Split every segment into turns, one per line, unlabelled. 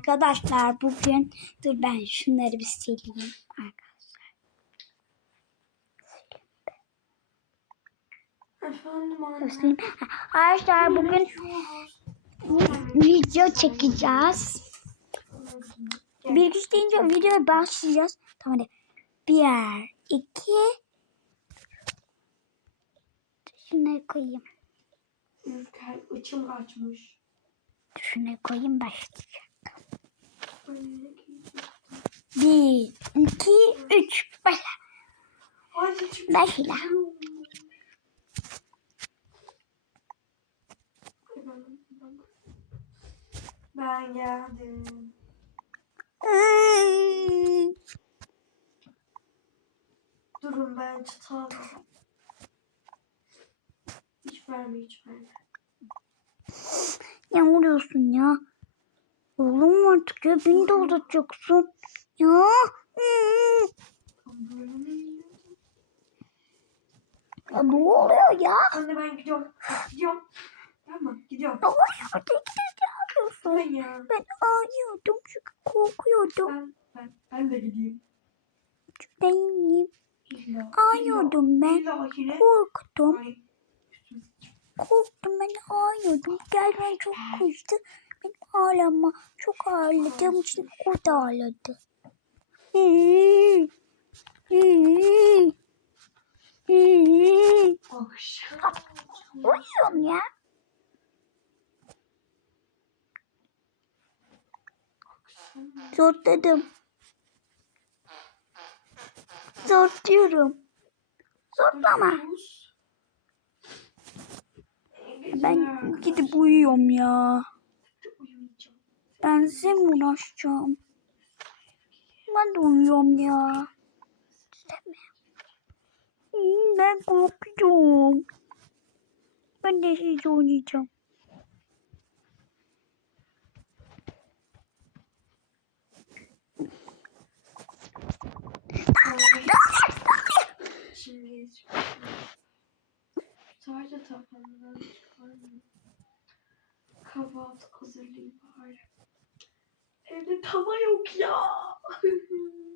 Arkadaşlar bugün dur ben şunları bir sileyim arkadaşlar.
Efendim anne.
Arkadaşlar bugün video çekeceğiz. Bir güç deyince videoya başlayacağız. Tamam hadi. Bir, iki. Şunları koyayım.
Ülker içim kaçmış.
Şunları koyayım başlayacağım. 2, 3. Başla. Başla.
Ben geldim. Durun ben çatal. Hiç verme hiç verme.
Ne vuruyorsun ya? Oğlum artık ya beni de uzatacaksın. Ya. Hmm. Ya ne oluyor ya?
Anne ben gidiyorum. Gidiyorum. Tamam gidiyorum.
Ama artık ne yapıyorsun?
Ben ya.
Ben ağlıyordum çünkü korkuyordum.
Ben, ben, ben de gideyim.
Miyim?
İlla.
Ağlıyordum ben. Korktum.
Ay.
Korktum ben ağlıyordum. Gel ben çok kızdı. Ben ağlama. Çok ağladığım için o da ağladı. Hmm. Hmm.
Akşam.
Uyuyorum ya. Zorladım. Zor diyorum. Zorlama. Ben gidip uyuyorum ya. Ben size mi uğraşacağım? Ben de uyuyorum ya. Hmm, Ben korkuyorum. Ben de size oynayacağım.
Şimdi Sadece tabandan çıkarmıyorum. Kahvaltı hazırlayayım bari. Evde tava yok ya.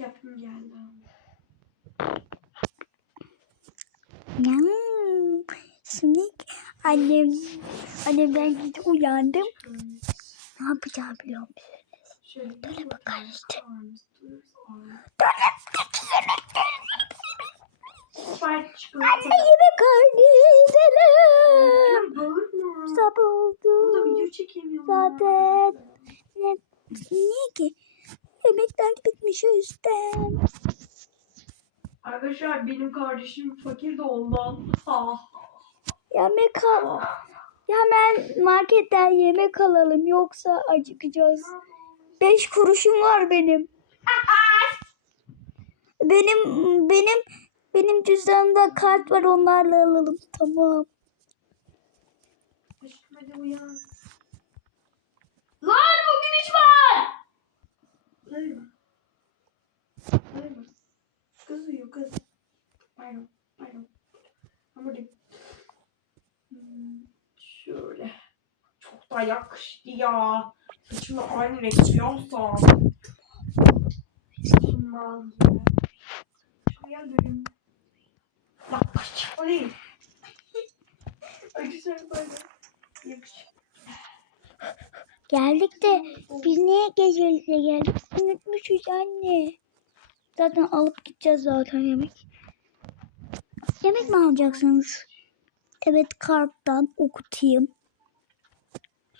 Şık yaptım geldi.
Ya, şimdi annem, annem ben gidip uyandım. Ne yapacağım biliyor musun?
Şöyle
Dolaba karıştı. Anne yemek halinde.
Bağırma.
Sabah oldu.
video çekemiyorum.
Zaten. Niye ki? Yemekler bitmiş o yüzden.
Arkadaşlar benim kardeşim fakir de ondan. Ah.
Yemek al. Ya hemen marketten yemek alalım yoksa acıkacağız. Beş kuruşum var benim. Benim benim benim cüzdanımda kart var onlarla alalım. Tamam.
Aşkım hadi uyan. Da yakıştı ya. Saçımı aynı renk. Mal gibi. Şuraya dönün. Yaklaş. Olayım. Arkadaşlar böyle. Yakışıyor.
Geldik de biz niye gecelikle geldik? Unutmuşuz anne. Zaten alıp gideceğiz zaten yemek. Yemek mi alacaksınız? Evet karttan okutayım.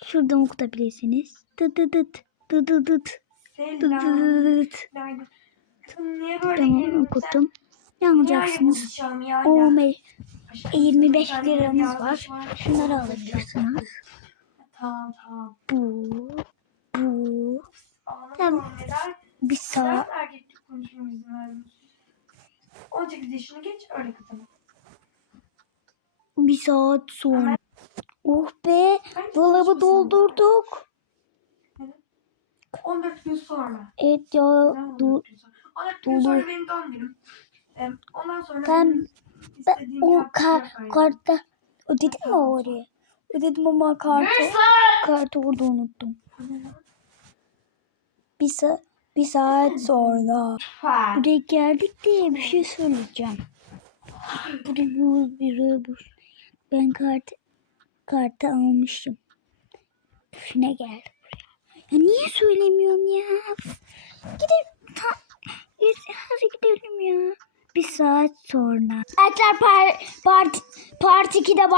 Şuradan okutabilirsiniz. Dıt. Dıt dıt
Selam.
dıt.
Nerede? Kızım niye böyle
Tamam okuttum. Ne alacaksınız?
yapacağım ya?
15,
Aşkım,
25
sen
liramız var. Şunları alabilirsiniz.
Tamam tamam.
Bu, bu. Tamam. Bir
Sen
saat.
erkeklik konuşmama izin vermiyorsun. 18 yaşını geç öyle kızım.
Bir saat sonra. Oh be. Dolabı doldurduk.
14 gün sonra.
Evet ya. Do
14 gün sonra? 14 gün
dolu.
sonra benim doğum günüm. Ondan sonra
Ben, ben o
yaparım.
kartta ödedim mi oraya? Ödedim ama kartı, kartı orada unuttum. Bir, sa bir saat sonra buraya geldik diye bir şey söyleyeceğim. Burada bu bir bu. Ben kartı kartı almıştım. Şuna gel buraya. Ya niye söylemiyorsun ya? Gidelim. Ta, hadi gidelim ya. Bir saat sonra. Arkadaşlar par, part, part 2'de